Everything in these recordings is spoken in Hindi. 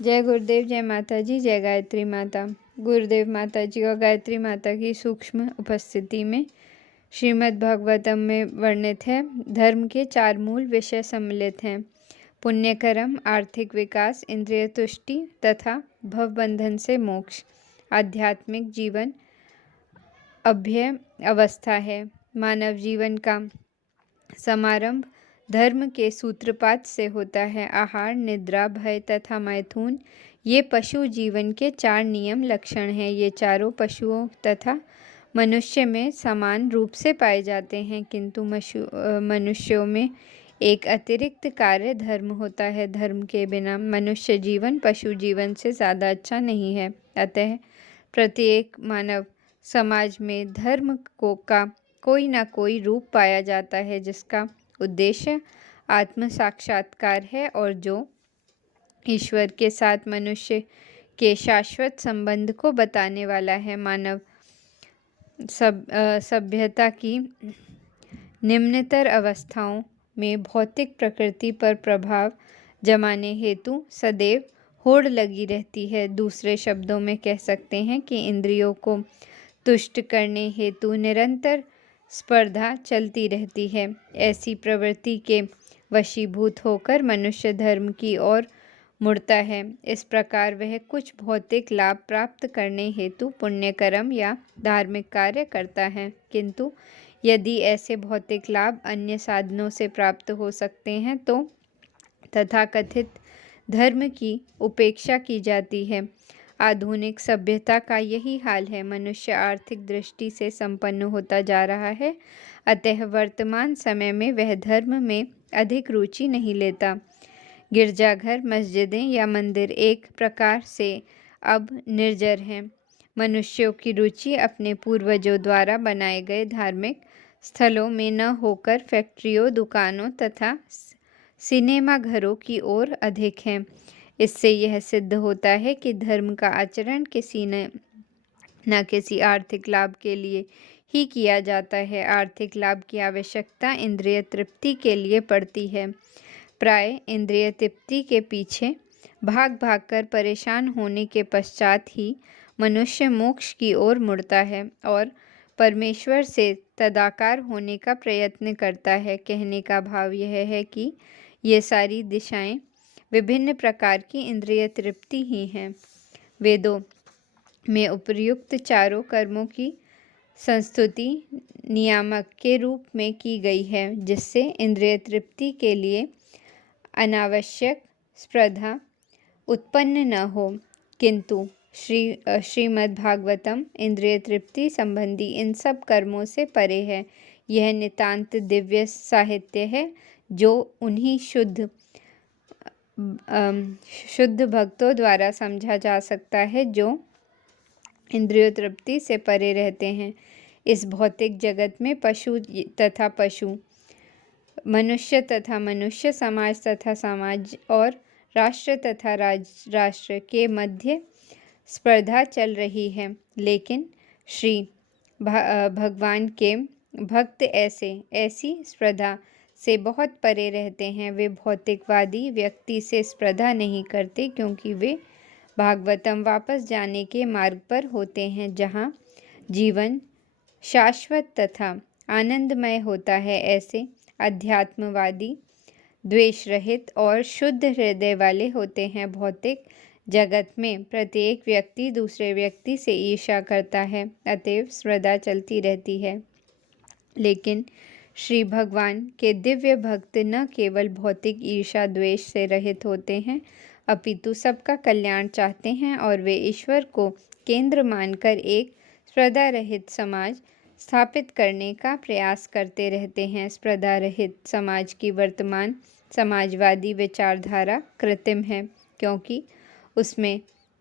जय गुरुदेव, जय माता जी, जय गायत्री माता। गुरुदेव माता जी और गायत्री माता की सूक्ष्म उपस्थिति में श्रीमद् भागवतम में वर्णित है। धर्म के 4 मूल विषय सम्मिलित हैं: पुण्य कर्म, आर्थिक विकास, इंद्रिय तुष्टि तथा भवबंधन से मोक्ष। आध्यात्मिक जीवन अभ्य अवस्था है। मानव जीवन का समारंभ धर्म के सूत्रपात से होता है। आहार, निद्रा, भय तथा मैथुन ये पशु जीवन के 4 नियम लक्षण हैं। ये चारों पशुओं तथा मनुष्य में समान रूप से पाए जाते हैं, किंतु मनुष्यों में एक अतिरिक्त कार्य धर्म होता है। धर्म के बिना मनुष्य जीवन पशु जीवन से ज़्यादा अच्छा नहीं है। अतः प्रत्येक मानव समाज में धर्म का कोई ना कोई रूप पाया जाता है, जिसका उद्देश्य आत्म साक्षात्कार है और जो ईश्वर के साथ मनुष्य के शाश्वत संबंध को बताने वाला है। मानव सभ्यता की निम्नतर अवस्थाओं में भौतिक प्रकृति पर प्रभाव जमाने हेतु सदैव होड़ लगी रहती है। दूसरे शब्दों में कह सकते हैं कि इंद्रियों को तुष्ट करने हेतु निरंतर स्पर्धा चलती रहती है। ऐसी प्रवृत्ति के वशीभूत होकर मनुष्य धर्म की ओर मुड़ता है। इस प्रकार वह कुछ भौतिक लाभ प्राप्त करने हेतु पुण्य कर्म या धार्मिक कार्य करता है, किंतु यदि ऐसे भौतिक लाभ अन्य साधनों से प्राप्त हो सकते हैं तो तथाकथित धर्म की उपेक्षा की जाती है। आधुनिक सभ्यता का यही हाल है। मनुष्य आर्थिक दृष्टि से संपन्न होता जा रहा है, अतः वर्तमान समय में वह धर्म में अधिक रुचि नहीं लेता। गिरजाघर, मस्जिदें या मंदिर एक प्रकार से अब निर्जर हैं। मनुष्यों की रुचि अपने पूर्वजों द्वारा बनाए गए धार्मिक स्थलों में न होकर फैक्ट्रियों, दुकानों तथा सिनेमा घरों की ओर अधिक है। इससे यह सिद्ध होता है कि धर्म का आचरण किसी न किसी आर्थिक लाभ के लिए ही किया जाता है। आर्थिक लाभ की आवश्यकता इंद्रिय तृप्ति के लिए पड़ती है। प्राय इंद्रिय तृप्ति के पीछे भाग कर परेशान होने के पश्चात ही मनुष्य मोक्ष की ओर मुड़ता है और परमेश्वर से तदाकार होने का प्रयत्न करता है। कहने का भाव यह है कि ये सारी दिशाएं विभिन्न प्रकार की इंद्रिय तृप्ति ही हैं। वेदों में उपर्युक्त चारों कर्मों की संस्तुति नियामक के रूप में की गई है, जिससे इंद्रिय तृप्ति के लिए अनावश्यक स्पर्धा उत्पन्न न हो। किंतु श्रीमद् भागवतम इंद्रिय तृप्ति संबंधी इन सब कर्मों से परे है। यह नितांत दिव्य साहित्य है, जो उन्हीं शुद्ध भक्तों द्वारा समझा जा सकता है जो इंद्रिय तृप्ति से परे रहते हैं। इस भौतिक जगत में पशु तथा पशु, मनुष्य तथा मनुष्य, समाज तथा समाज और राष्ट्र तथा राष्ट्र के मध्य स्पर्धा चल रही है। लेकिन श्री भगवान के भक्त ऐसी स्पर्धा से बहुत परे रहते हैं। वे भौतिकवादी व्यक्ति से स्पर्धा नहीं करते, क्योंकि वे भागवतम वापस जाने के मार्ग पर होते हैं, जहाँ जीवन शाश्वत तथा आनंदमय होता है। ऐसे अध्यात्मवादी द्वेष रहित और शुद्ध हृदय वाले होते हैं। भौतिक जगत में प्रत्येक व्यक्ति दूसरे व्यक्ति से ईर्ष्या करता है, अतएव स्पर्धा चलती रहती है। लेकिन श्री भगवान के दिव्य भक्त न केवल भौतिक ईर्ष्या द्वेष से रहित होते हैं, अपितु सबका कल्याण चाहते हैं और वे ईश्वर को केंद्र मानकर एक स्पर्धा रहित समाज स्थापित करने का प्रयास करते रहते हैं। स्पर्धा रहित समाज की वर्तमान समाजवादी विचारधारा कृत्रिम है, क्योंकि उसमें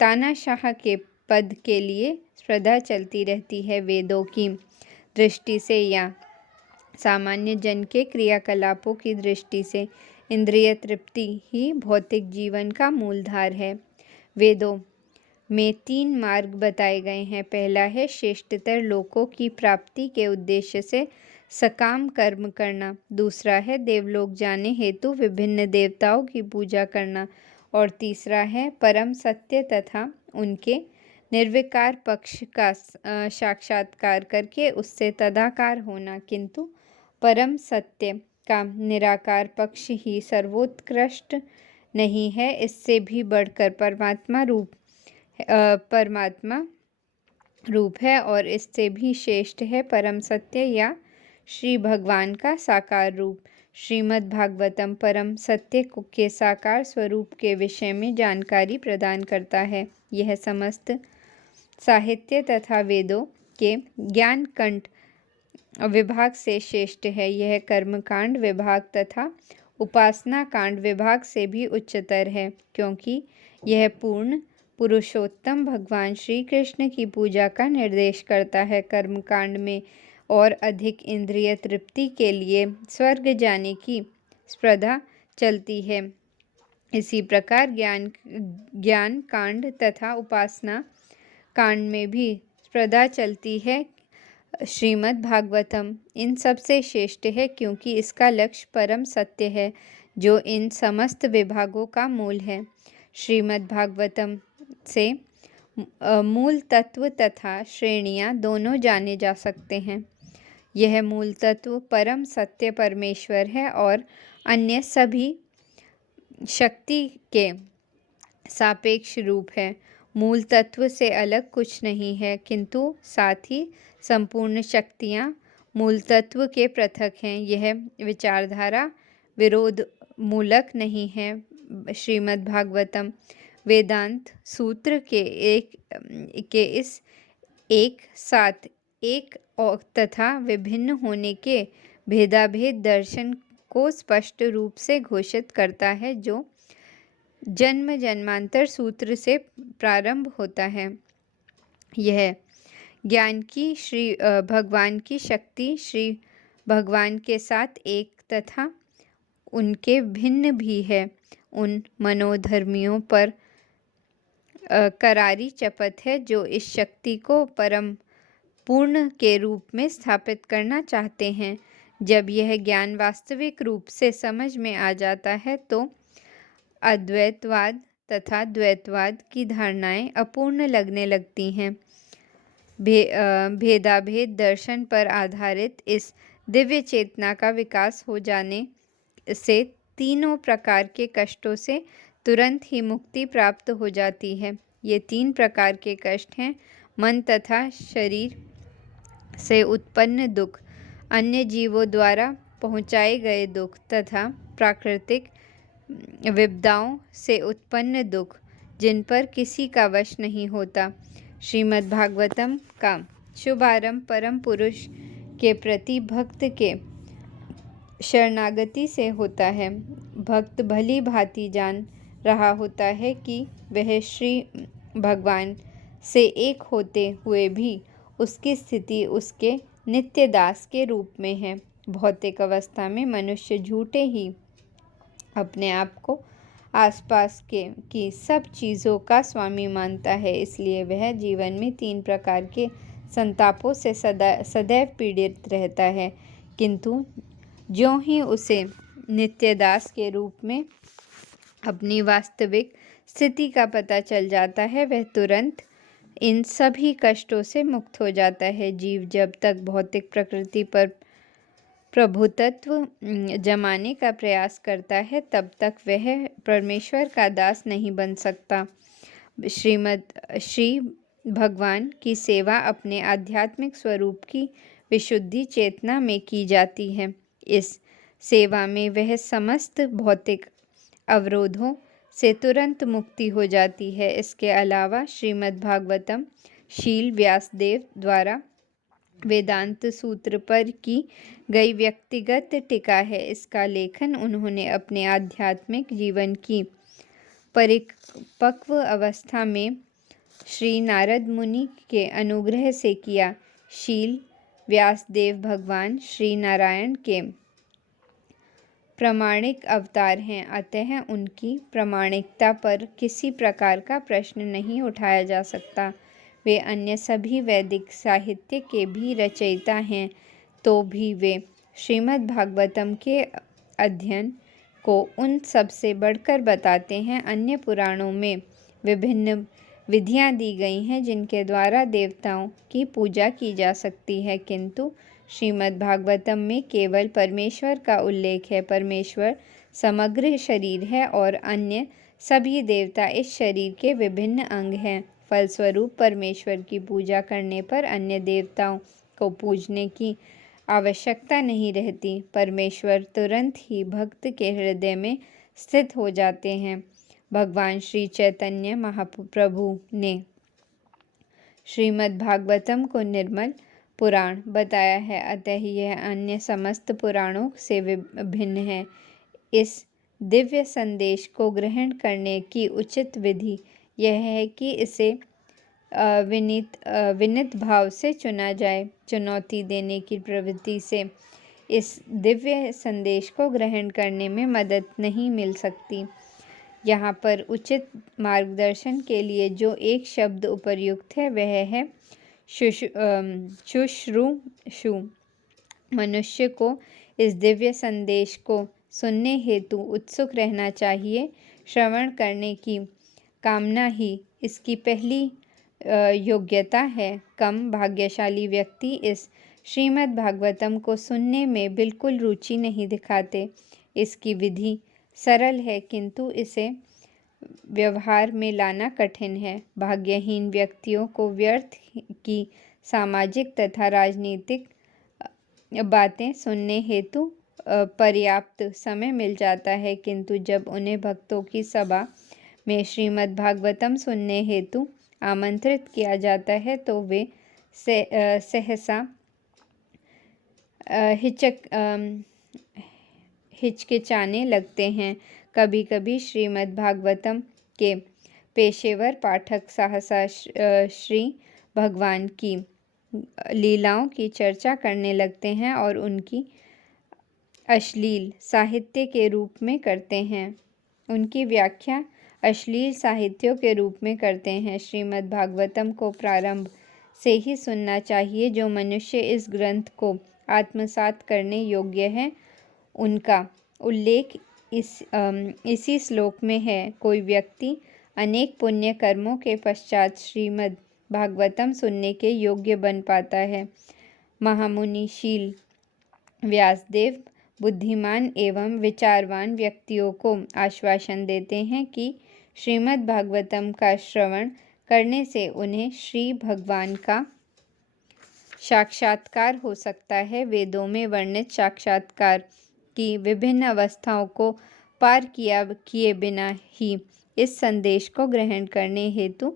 तानाशाह के पद के लिए स्पर्धा चलती रहती है। वेदों की दृष्टि से या सामान्य जन के क्रियाकलापों की दृष्टि से इंद्रिय तृप्ति ही भौतिक जीवन का मूलधार है। वेदों में 3 मार्ग बताए गए हैं। पहला है श्रेष्ठतर लोकों की प्राप्ति के उद्देश्य से सकाम कर्म करना। दूसरा है देवलोक जाने हेतु विभिन्न देवताओं की पूजा करना। और तीसरा है परम सत्य तथा उनके निर्विकार पक्ष का साक्षात्कार करके उससे तदाकार होना। किंतु परम सत्य का निराकार पक्ष ही सर्वोत्कृष्ट नहीं है, इससे भी बढ़कर परमात्मा रूप है और इससे भी श्रेष्ठ है परम सत्य या श्री भगवान का साकार रूप। श्रीमद् भागवतम परम सत्य के साकार स्वरूप के विषय में जानकारी प्रदान करता है। यह समस्त साहित्य तथा वेदों के ज्ञान कंठ विभाग से श्रेष्ठ है। यह कर्मकांड विभाग तथा उपासना कांड विभाग से भी उच्चतर है, क्योंकि यह पूर्ण पुरुषोत्तम भगवान श्री कृष्ण की पूजा का निर्देश करता है। कर्मकांड में और अधिक इंद्रिय तृप्ति के लिए स्वर्ग जाने की स्पर्धा चलती है। इसी प्रकार ज्ञान कांड तथा उपासना कांड में भी स्पर्धा चलती है। श्रीमद् भागवतम इन सबसे श्रेष्ठ है, क्योंकि इसका लक्ष्य परम सत्य है, जो इन समस्त विभागों का मूल है। श्रीमद् भागवतम से मूल तत्व तथा श्रेणियाँ दोनों जाने जा सकते हैं। यह मूल तत्व परम सत्य परमेश्वर है और अन्य सभी शक्ति के सापेक्ष रूप है। मूल तत्व से अलग कुछ नहीं है, किंतु साथ ही संपूर्ण शक्तियाँ मूल तत्व के पृथक हैं। यह विचारधारा विरोध मूलक नहीं है। श्रीमद् भागवतम वेदांत सूत्र के इस एक साथ एक और तथा विभिन्न होने के भेदाभेद दर्शन को स्पष्ट रूप से घोषित करता है, जो जन्म जन्मांतर सूत्र से प्रारंभ होता है। यह ज्ञान की भगवान की शक्ति श्री भगवान के साथ एक तथा उनके भिन्न भी है। उन मनोधर्मियों पर करारी चपत है जो इस शक्ति को परम पूर्ण के रूप में स्थापित करना चाहते हैं। जब यह ज्ञान वास्तविक रूप से समझ में आ जाता है तो अद्वैतवाद तथा द्वैतवाद की धारणाएं अपूर्ण लगने लगती हैं। भेदाभेद दर्शन पर आधारित इस दिव्य चेतना का विकास हो जाने से तीनों प्रकार के कष्टों से तुरंत ही मुक्ति प्राप्त हो जाती है। ये तीन प्रकार के कष्ट हैं: मन तथा शरीर से उत्पन्न दुख, अन्य जीवों द्वारा पहुँचाए गए दुख तथा प्राकृतिक विपदाओं से उत्पन्न दुख, जिन पर किसी का वश नहीं होता। श्रीमद् भागवतम का शुभारंभ परम पुरुष के प्रति भक्त के शरणागति से होता है। भक्त भली भांति जान रहा होता है कि वह श्री भगवान से एक होते हुए भी उसकी स्थिति उसके नित्य दास के रूप में है। भौतिक अवस्था में मनुष्य झूठे ही अपने आप को आसपास की सब चीज़ों का स्वामी मानता है, इसलिए वह जीवन में तीन प्रकार के संतापों से सदैव पीड़ित रहता है। किंतु ज्यों ही उसे नित्यदास के रूप में अपनी वास्तविक स्थिति का पता चल जाता है, वह तुरंत इन सभी कष्टों से मुक्त हो जाता है। जीव जब तक भौतिक प्रकृति पर प्रभुत्व जमाने का प्रयास करता है, तब तक वह परमेश्वर का दास नहीं बन सकता। श्री भगवान की सेवा अपने आध्यात्मिक स्वरूप की विशुद्धि चेतना में की जाती है। इस सेवा में वह समस्त भौतिक अवरोधों से तुरंत मुक्ति हो जाती है। इसके अलावा श्रीमद् भागवतम शील व्यासदेव द्वारा वेदांत सूत्र पर की गई व्यक्तिगत टीका है। इसका लेखन उन्होंने अपने आध्यात्मिक जीवन की परिपक्व अवस्था में श्री नारद मुनि के अनुग्रह से किया। शील व्यासदेव भगवान श्री नारायण के प्रामाणिक अवतार हैं, अतः उनकी प्रामाणिकता पर किसी प्रकार का प्रश्न नहीं उठाया जा सकता। वे अन्य सभी वैदिक साहित्य के भी रचयिता हैं, तो भी वे श्रीमद् भागवतम के अध्ययन को उन सबसे बढ़कर बताते हैं। अन्य पुराणों में विभिन्न विधियां दी गई हैं जिनके द्वारा देवताओं की पूजा की जा सकती है, किंतु श्रीमद् भागवतम में केवल परमेश्वर का उल्लेख है। परमेश्वर समग्र शरीर है और अन्य सभी देवता इस शरीर के विभिन्न अंग हैं। फलस्वरूप परमेश्वर की पूजा करने पर अन्य देवताओं को पूजने की आवश्यकता नहीं रहती। परमेश्वर तुरंत ही भक्त के हृदय में स्थित हो जाते हैं। भगवान श्री चैतन्य महाप्रभु ने श्रीमद् भागवतम को निर्मल पुराण बताया है, अतः यह अन्य समस्त पुराणों से भिन्न है। इस दिव्य संदेश को ग्रहण करने की उचित विधि यह है कि इसे विनीत भाव से चुना जाए। चुनौती देने की प्रवृत्ति से इस दिव्य संदेश को ग्रहण करने में मदद नहीं मिल सकती। यहाँ पर उचित मार्गदर्शन के लिए जो एक शब्द उपयुक्त है वह है शुश्रूषु। मनुष्य को इस दिव्य संदेश को सुनने हेतु उत्सुक रहना चाहिए। श्रवण करने की कामना ही इसकी पहली योग्यता है। कम भाग्यशाली व्यक्ति इस श्रीमद् भागवतम को सुनने में बिल्कुल रुचि नहीं दिखाते। इसकी विधि सरल है किंतु इसे व्यवहार में लाना कठिन है। भाग्यहीन व्यक्तियों को व्यर्थ की सामाजिक तथा राजनीतिक बातें सुनने हेतु पर्याप्त समय मिल जाता है, किंतु जब उन्हें भक्तों की सभा में श्रीमद् भागवतम सुनने हेतु आमंत्रित किया जाता है तो वे सहसा हिचकिचाने लगते हैं। कभी कभी श्रीमद् भागवतम के पेशेवर पाठक सहसा श्री भगवान की लीलाओं की चर्चा करने लगते हैं और उनकी अश्लील साहित्य के रूप में करते हैं। उनकी व्याख्या अश्लील साहित्यों के रूप में करते हैं। श्रीमद् भागवतम को प्रारंभ से ही सुनना चाहिए। जो मनुष्य इस ग्रंथ को आत्मसात करने योग्य है उनका उल्लेख इसी श्लोक में है। कोई व्यक्ति अनेक पुण्य कर्मों के पश्चात श्रीमद् भागवतम सुनने के योग्य बन पाता है। महामुनिशील व्यासदेव बुद्धिमान एवं विचारवान व्यक्तियों को आश्वासन देते हैं कि श्रीमद् भागवतम का श्रवण करने से उन्हें श्री भगवान का साक्षात्कार हो सकता है। वेदों में वर्णित साक्षात्कार की विभिन्न अवस्थाओं को पार किए बिना ही इस संदेश को ग्रहण करने हेतु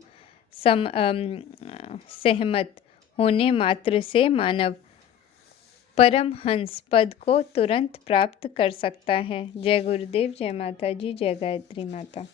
सहमत होने मात्र से मानव परमहंस पद को तुरंत प्राप्त कर सकता है। जय गुरुदेव, जय माता जी, जय गायत्री माता।